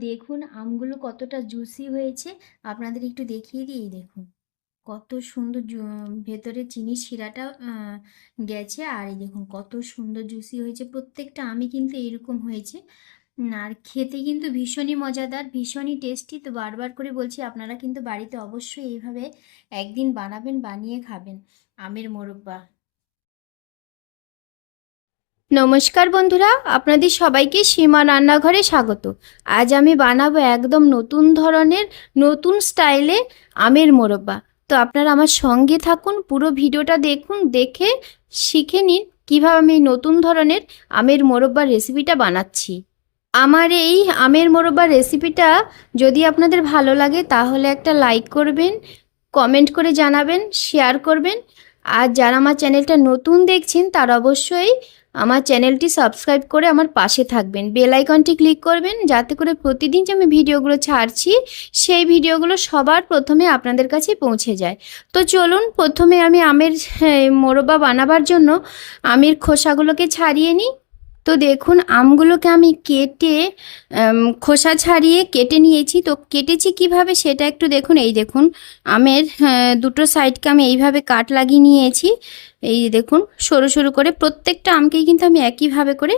দেখুন আমগুলো কতটা জুসি হয়েছে। আপনাদের একটু দেখিয়ে দিই, এই দেখুন। কত সুন্দর ভেতরে চিনি শিরাটা গেছে। আর এই দেখুন কত সুন্দর জুসি হয়েছে। প্রত্যেকটা আমি কিন্তু এরকম হয়েছে। আর খেতে কিন্তু ভীষণই মজাদার, ভীষণই টেস্টি তো বারবার করে বলছি, আপনারা কিন্তু বাড়িতে অবশ্যই এইভাবে একদিন বানাবেন, বানিয়ে খাবেন। আমের মোরব্বা। নমস্কার বন্ধুরা, আপনাদের সবাইকে সীমা রান্নাঘরে স্বাগত। আজ আমি বানাবো একদম নতুন ধরনের, নতুন স্টাইলে আমের মোরব্বা। তো আপনারা আমার সঙ্গে থাকুন, পুরো ভিডিওটা দেখুন, দেখে শিখে নিন কীভাবে আমি নতুন ধরনের আমের মোরব্বার রেসিপিটা বানাচ্ছি। আমার এই আমের মোরব্বার রেসিপিটা যদি আপনাদের ভালো লাগে, তাহলে একটা লাইক করবেন কমেন্ট করে জানাবেন শেয়ার করবেন। আর যারা আমার চ্যানেলটা নতুন দেখছেন, তারা অবশ্যই আমার চ্যানেলটি সাবস্ক্রাইব করে আমার পাশে থাকবেন। বেল আইকনটি ক্লিক করবেন যাতে করে প্রতিদিন যে আমি ভিডিওগুলো ছাড়ছি, সেই ভিডিওগুলো সবার প্রথমে আপনাদের কাছে পৌঁছে যায়। তো চলুন, প্রথমে আমি আমের মোরবা বানাবার জন্য আমের খোসাগুলোকে ছাড়িয়ে নিই। তো দেখুন, আমগুলোকে আমি কেটে খোসা ছাড়িয়ে কেটে নিয়েছি। তো কেটেছি কীভাবে সেটা একটু দেখুন। এই দেখুন, আমের দুটো সাইডকে আমি এইভাবে কাট লাগিয়ে নিয়েছি। এই দেখুন, সরু সরু করে প্রত্যেকটা আমকেই কিন্তু আমি একইভাবে করে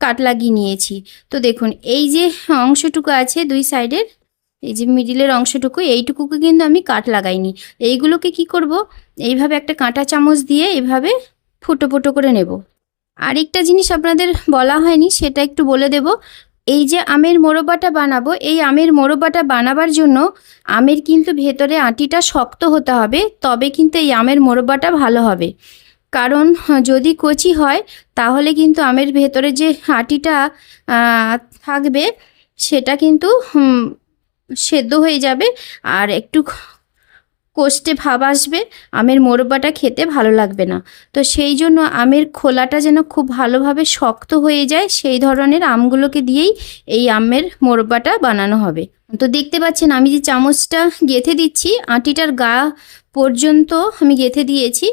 কাট লাগিয়ে নিয়েছি। তো দেখুন, এই যে অংশটুকু আছে দুই সাইডের, এই যে মিডিলের অংশটুকু, এইটুকুকে কিন্তু আমি কাট লাগাইনি। এইগুলোকে কি করব? এইভাবে একটা কাঁটা চামচ দিয়ে এইভাবে ফুটো ফুটো করে নেব। আরেকটা জিনিস আপনাদের বলা হয়নি, সেটা একটু বলে দেব। এই যে আমের মোরব্বাটা বানাবো, এই আমের মোরব্বাটা বানাবার জন্য আমের কিন্তু ভেতরে আটিটা শক্ত হতে হবে, তবে কিন্তু এই আমের মোরব্বাটা ভালো হবে। কারণ যদি কচি হয়, তাহলে কিন্তু আমের ভেতরে যে আটিটা থাকবে, সেটা কিন্তু সেদ্ধ হয়ে যাবে। আর একটু কোষ্ঠে ভাব আসবে, আমের মোরব্বাটা খেতে ভালো লাগবে না। তো সেই জন্য আমের খোলাটা যেন খুব ভালোভাবে শক্ত হয়ে যায়, সেই ধরনের আমগুলোকে দিয়েই এই আমের মোরব্বাটা বানানো হবে। তো দেখতে পাচ্ছেন আমি যে চামচটা গেঁথে দিচ্ছি, আটিটার গা পর্যন্ত আমি গেঁথে দিয়েছি।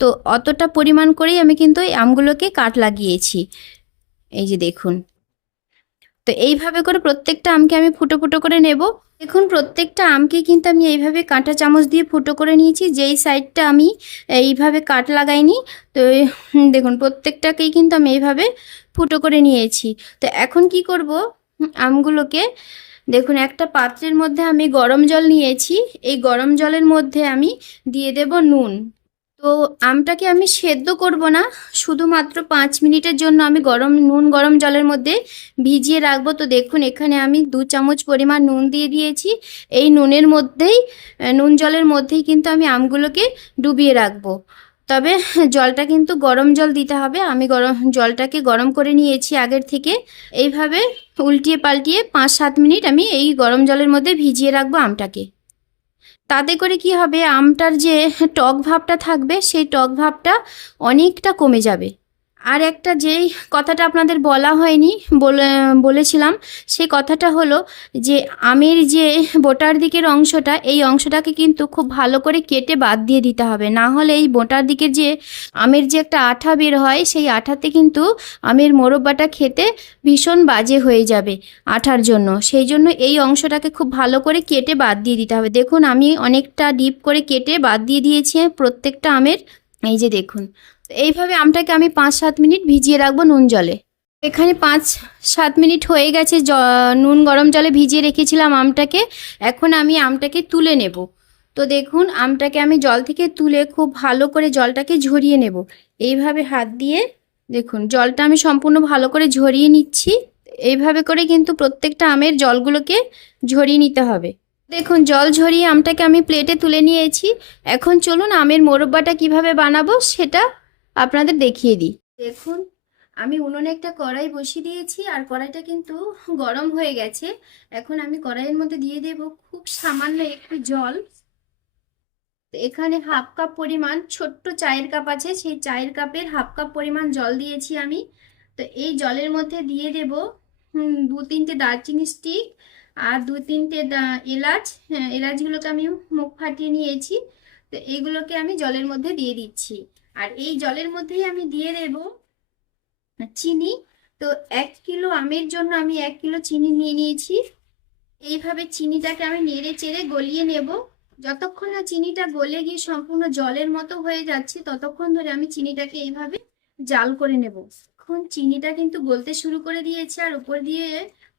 তো অতটা পরিমাণ করেই আমি কিন্তু এই আমগুলোকে কাট লাগিয়েছি। এই যে দেখুন। তো এইভাবে করে প্রত্যেকটা আমকে আমি ফুটো ফুটো করে নেব। দেখুন, প্রত্যেকটা আমকে কিন্তু আমি এইভাবে কাঁটা চামচ দিয়ে ফুটো করে নিয়েছি। যেই সাইডটা আমি এইভাবে কাট লাগাইনি, তো দেখুন, প্রত্যেকটাকেই কিন্তু আমি এইভাবে ফুটো করে নিয়েছি। তো এখন কি করব? আমগুলোকে, দেখুন, একটা পাত্রের মধ্যে আমি গরম জল নিয়েছি। এই গরম জলের মধ্যে আমি দিয়ে দেব নুন। তো আমটাকে আমি সেদ্ধ করব না, শুধুমাত্র পাঁচ মিনিটের জন্য আমি গরম, নুন, গরম জলের মধ্যে ভিজিয়ে রাখব। তো দেখুন, এখানে আমি দু চামচ পরিমাণ নুন দিয়ে দিয়েছি। এই নুনের মধ্যেই নুন জলের মধ্যেই কিন্তু আমি আমগুলোকে ডুবিয়ে রাখব। তবে জলটা কিন্তু গরম জল দিতে হবে। আমি গরম, জলটাকে গরম করে নিয়েছি আগের থেকে। এইভাবে উল্টিয়ে পাল্টিয়ে পাঁচ সাত মিনিট আমি এই গরম জলের মধ্যে ভিজিয়ে রাখব আমটাকে। তাতে করে কি হবে? আমটার যে টক ভাবটা থাকবে, সেই টক ভাবটা অনেকটা কমে যাবে। আর একটা যেই কথাটা আপনাদের বলা হয়নি, বলে, বলেছিলাম, সেই কথাটা হলো যে আমের যে বোটার দিকের অংশটা, এই অংশটাকে কিন্তু খুব ভালো করে কেটে বাদ দিয়ে দিতে হবে। না হলে এই বোটার দিকের যে আমের যে একটা আঠা বের হয়, সেই আঠাতে কিন্তু আমের মোরব্বাটা খেতে ভীষণ বাজে হয়ে যাবে আঠার জন্য। সেই জন্য এই অংশটাকে খুব ভালো করে কেটে বাদ দিয়ে দিতে হবে। দেখুন, আমি অনেকটা ডিপ করে কেটে বাদ দিয়ে দিয়েছি প্রত্যেকটা আমের। এই যে দেখুন এইভাবে আমটাকে আমি পাঁচ সাত মিনিট ভিজিয়ে রাখব নুন জলে। এখানে পাঁচ সাত মিনিট হয়ে গেছে, জ, নুন গরম জলে ভিজিয়ে রেখেছিলাম আমটাকে। এখন আমি আমটাকে তুলে নেব। তো দেখুন, আমটাকে আমি জল থেকে তুলে খুব ভালো করে জলটাকে ঝরিয়ে নেব। এইভাবে হাত দিয়ে দেখুন, জলটা আমি সম্পূর্ণ ভালো করে ঝরিয়ে নিচ্ছি। এইভাবে করে কিন্তু প্রত্যেকটা আমের জলগুলোকে ঝরিয়ে নিতে হবে। দেখুন, জল ঝরিয়ে আমটাকে আমি প্লেটে তুলে নিয়েছি। এখন চলুন আমের মোরব্বাটা কীভাবে বানাবো সেটা আপনাদের দেখিয়ে দিই। দেখুন, আমি উনুনে একটা কড়াই বসিয়ে দিয়েছি, আর কড়াইটা কিন্তু গরম হয়ে গেছে। এখন আমি কড়াইয়ের মধ্যে দিয়ে দেব খুব সামান্য একটু জল। এখানে হাফ কাপ পরিমাণ ছোট্ট চায়ের কাপ আছে, সেই চায়ের কাপের হাফ কাপ পরিমাণ জল দিয়েছি আমি। তো এই জলের মধ্যে দিয়ে দেব দু তিনটে দারচিনি স্টিক আর দু তিনটে এলাচ। হ্যাঁ এলাচগুলোকে আমি মুখ ফাটিয়ে নিয়েছি। তো এইগুলোকে আমি জলের মধ্যে দিয়ে দিচ্ছি। আর এই জলের মধ্যেই আমি দিয়ে দেব চিনি। তো এক কিলো আমের জন্য আমি এক কিলো চিনি নিয়ে নিয়েছি। এইভাবে চিনিটাকে আমি নেড়ে চেড়ে গলিয়ে নেব। যতক্ষণ না চিনিটা গলে গিয়ে সম্পূর্ণ জলের মতো হয়ে যাচ্ছে, ততক্ষণ ধরে আমি চিনিটাকে এইভাবে জাল করে নেব। এখন চিনিটা কিন্তু গলতে শুরু করে দিয়েছে আর উপর দিয়ে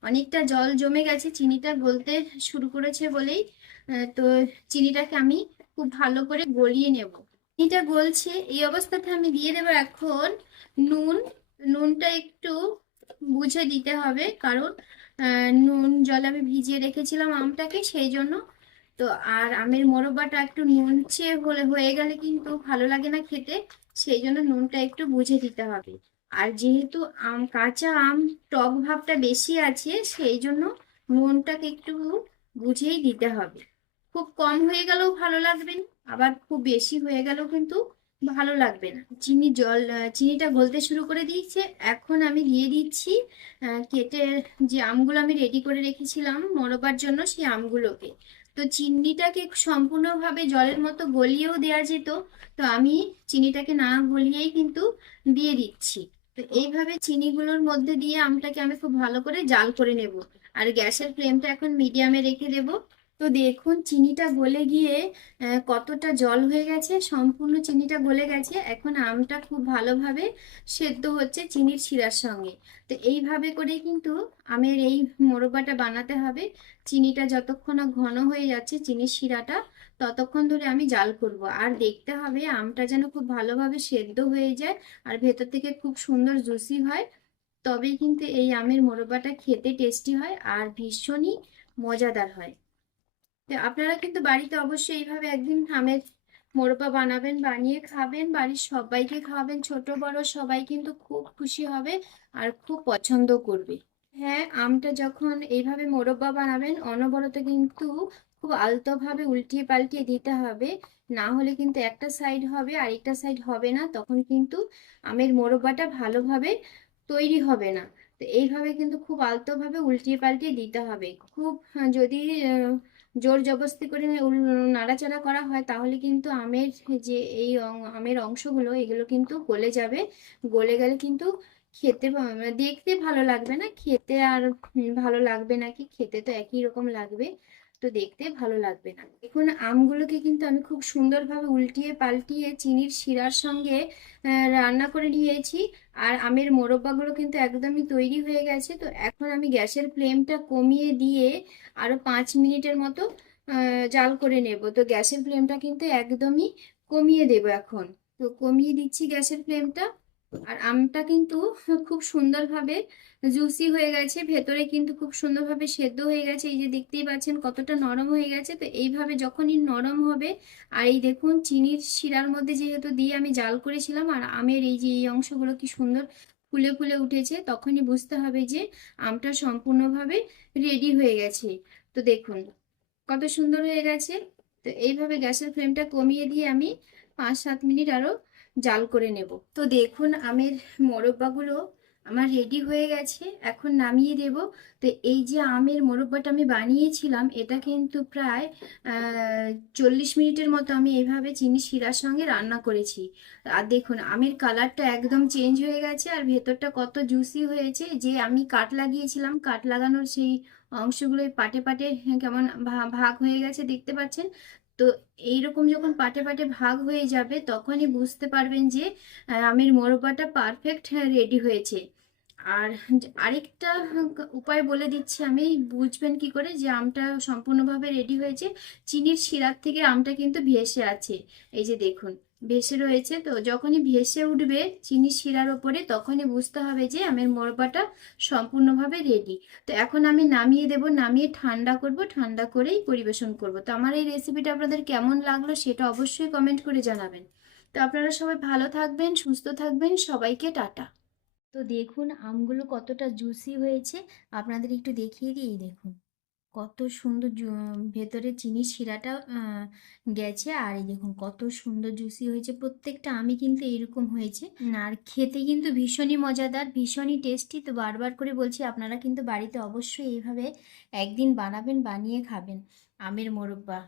অনেকটা জল জমে গেছে। চিনিটা গলতে শুরু করেছে বলেই তো চিনিটাকে আমি খুব ভালো করে গলিয়ে নেব। চিনিটা গলছে এই অবস্থাতে আমি দিয়ে দেবো এখন। নুন, নুনটা একটু বুঝে দিতে হবে, কারণ নুন জলে আমি ভিজিয়ে রেখেছিলাম আমটাকে, সেই জন্য। তো, আর আমের মোরব্বাটা একটু নুন চেয়ে হলে হয়ে গেলে কিন্তু ভালো লাগে না খেতে, সেই জন্য নুনটা একটু বুঝে দিতে হবে। আর যেহেতু আম, কাঁচা আম টক ভাবটা বেশি আছে, সেই জন্য নুনটাকে একটু বুঝেই দিতে হবে। খুব কম হয়ে গেলেও ভালো লাগবে। না আবার খুব বেশি হয়ে গেলেও কিন্তু ভালো লাগবে না। চিনি জল চিনিটা গলতে শুরু করে দিয়েছে। এখন আমি দিয়ে দিচ্ছি কেটে যে আমগুলো আমি রেডি করে রেখেছিলাম মরবার জন্য সেই আমগুলোকে। তো চিনিটাকে সম্পূর্ণভাবে জলের মতো গলিয়েও দেওয়া যেত, তো আমি চিনিটাকে না গলিয়েই কিন্তু দিয়ে দিচ্ছি। তো এইভাবে চিনিগুলোর মধ্যে দিয়ে আমটাকে আমি খুব ভালো করে জাল করে নেব। আর গ্যাসের ফ্লেমটা এখন মিডিয়ামে রেখে দেব। তো দেখুন, চিনিটা গলে গিয়ে কতটা জল হয়ে গেছে, সম্পূর্ণ চিনিটা গলে গেছে। এখন আমটা খুব ভালোভাবে সেদ্ধ হচ্ছে চিনির শিরার সঙ্গে। তো এইভাবে করে কিন্তু আমের এই মোরব্বাটা বানাতে হবে। চিনিটা যতক্ষণ না ঘন হয়ে যাচ্ছে, চিনির শিরাটা ততক্ষণ ধরে আমি জাল করব। আর দেখতে হবে, আমটা যেন খুব ভালোভাবে সেদ্ধ হয়ে যায় আর ভেতর থেকে খুব সুন্দর জুসি হয়, তবেই কিন্তু এই আমের মোরব্বাটা খেতে টেস্টি হয় আর ভীষণই মজাদার হয়। আপনারা কিন্তু বাড়িতে অবশ্যই এইভাবে একদিন আমের মোরব্বা বানাবেন, বানিয়ে খাবেন, বাড়ির সবাইকে খাওয়াবেন, ছোট, বড় সবাই কিন্তু খুব খুশি হবে আর খুব পছন্দ করবে। হ্যাঁ আমটা যখন এইভাবে মোরব্বা বানাবেন, অনবরত কিন্তু খুব আলতোভাবে উল্টিয়ে পাল্টিয়ে দিতে হবে। না হলে কিন্তু একটা সাইড হবে আর একটা সাইড হবে না, তখন কিন্তু আমের মোরব্বাটা ভালোভাবে তৈরি হবে না। তো এইভাবে কিন্তু খুব আলতোভাবে উল্টিয়ে পাল্টিয়ে দিতে হবে। খুব যদি জোর জবস্তি করে নাড়াচাড়া করা হয়, তাহলে কিন্তু আমের যে এই আমের অংশগুলো, এগুলো কিন্তু গলে যাবে। গলে গেলে কিন্তু খেতে মানে দেখতে ভালো লাগবে না, খেতে আর ভালো লাগবে নাকি খেতে তো একই রকম লাগবে। তো দেখতে ভালো লাগবে না। দেখুন, আমগুলোকে কিন্তু আমি খুব সুন্দরভাবে উল্টিয়ে পাল্টিয়ে চিনির শিরার সঙ্গে রান্না করে নিয়েছি। আর আমের মোরব্বাগুলো কিন্তু একদমই তৈরি হয়ে গেছে। তো এখন আমি গ্যাসের ফ্লেমটা কমিয়ে দিয়ে আরও পাঁচ মিনিটের মতো জাল করে নেব। তো গ্যাসের ফ্লেমটা কিন্তু একদমই কমিয়ে দেব এখন। তো কমিয়ে দিচ্ছি গ্যাসের ফ্লেমটা। আর আমটা কিন্তু খুব সুন্দরভাবে জুসি হয়ে গেছে, ভেতরে কিন্তু খুব সুন্দরভাবে সেদ্ধ হয়ে গেছে। এই যে দেখতেই পাচ্ছেন কতটা নরম হয়ে গেছে। তো এইভাবে যখনই নরম হবে, আর এই দেখুন চিনির শিরার মধ্যে যেহেতু দিয়ে আমি জাল করেছিলাম, আর আমের এই যে এই অংশগুলো কি সুন্দর ফুলে ফুলে উঠেছে, তখনই বুঝতে হবে যে আমটা সম্পূর্ণভাবে রেডি হয়ে গেছে। তো দেখুন কত সুন্দর হয়ে গেছে। তো এইভাবে গ্যাসের ফ্লেমটা কমিয়ে দিয়ে আমি পাঁচ সাত মিনিট আরও জাল করে নেব। তো দেখুন, আমের মোরব্বাগুলো আমার রেডি হয়ে গেছে, এখন নামিয়ে দেব। তো এই যে আমের মোরব্বাটা আমি বানিয়েছিলাম, এটা কিন্তু প্রায় চল্লিশ মিনিটের মতো আমি এইভাবে চিনি শিরার সঙ্গে রান্না করেছি। আর দেখুন, আমের কালারটা একদম চেঞ্জ হয়ে গেছে আর ভেতরটা কত জুসি হয়েছে। যে আমি কাট লাগিয়েছিলাম কাট লাগানোর সেই অংশগুলো পাটে পাটে কেমন ভাগ হয়ে গেছে, দেখতে পাচ্ছেন? তো এইরকম যখন পাটে পাটে ভাগ হয়ে যাবে, তখনই বুঝতে পারবেন যে আমের মোরব্বাটা পারফেক্ট রেডি হয়েছে। আর আরেকটা উপায় বলে দিচ্ছি আমি, বুঝবেন কি করে যে আমটা সম্পূর্ণভাবে রেডি হয়েছে। চিনির শিরার থেকে আমটা কিন্তু ভেসে আছে। এই যে দেখুন ভেসে রয়েছে। তো যখনই ভেসে উঠবে চিনি শিরার ওপরে, তখনই বুঝতে হবে যে আমের মোরব্বাটা সম্পূর্ণভাবে রেডি তো এখন আমি নামিয়ে দেব, নামিয়ে ঠান্ডা করব, ঠান্ডা করেই পরিবেশন করব। তো আমার এই রেসিপিটা আপনাদের কেমন লাগল সেটা অবশ্যই কমেন্ট করে জানাবেন। তো আপনারা সবাই ভালো থাকবেন, সুস্থ থাকবেন, সবাইকে টাটা। তো দেখুন, আমগুলো কতটা জুসি হয়েছে। আপনাদের একটু দেখিয়ে দিই দেখুন। কত সুন্দর ভেতরে চিনি শিরাটা গেছে। আর এই দেখুন, কত সুন্দর জুসি হয়েছে। প্রত্যেকটা আমি কিন্তু এরকম হয়েছে। আর খেতে কিন্তু ভীষণই মজাদার, ভীষণই টেস্টি। তো বারবার করে বলছি, আপনারা কিন্তু বাড়িতে অবশ্যই এইভাবে একদিন বানাবেন, বানিয়ে খাবেন। আমের মোরব্বা।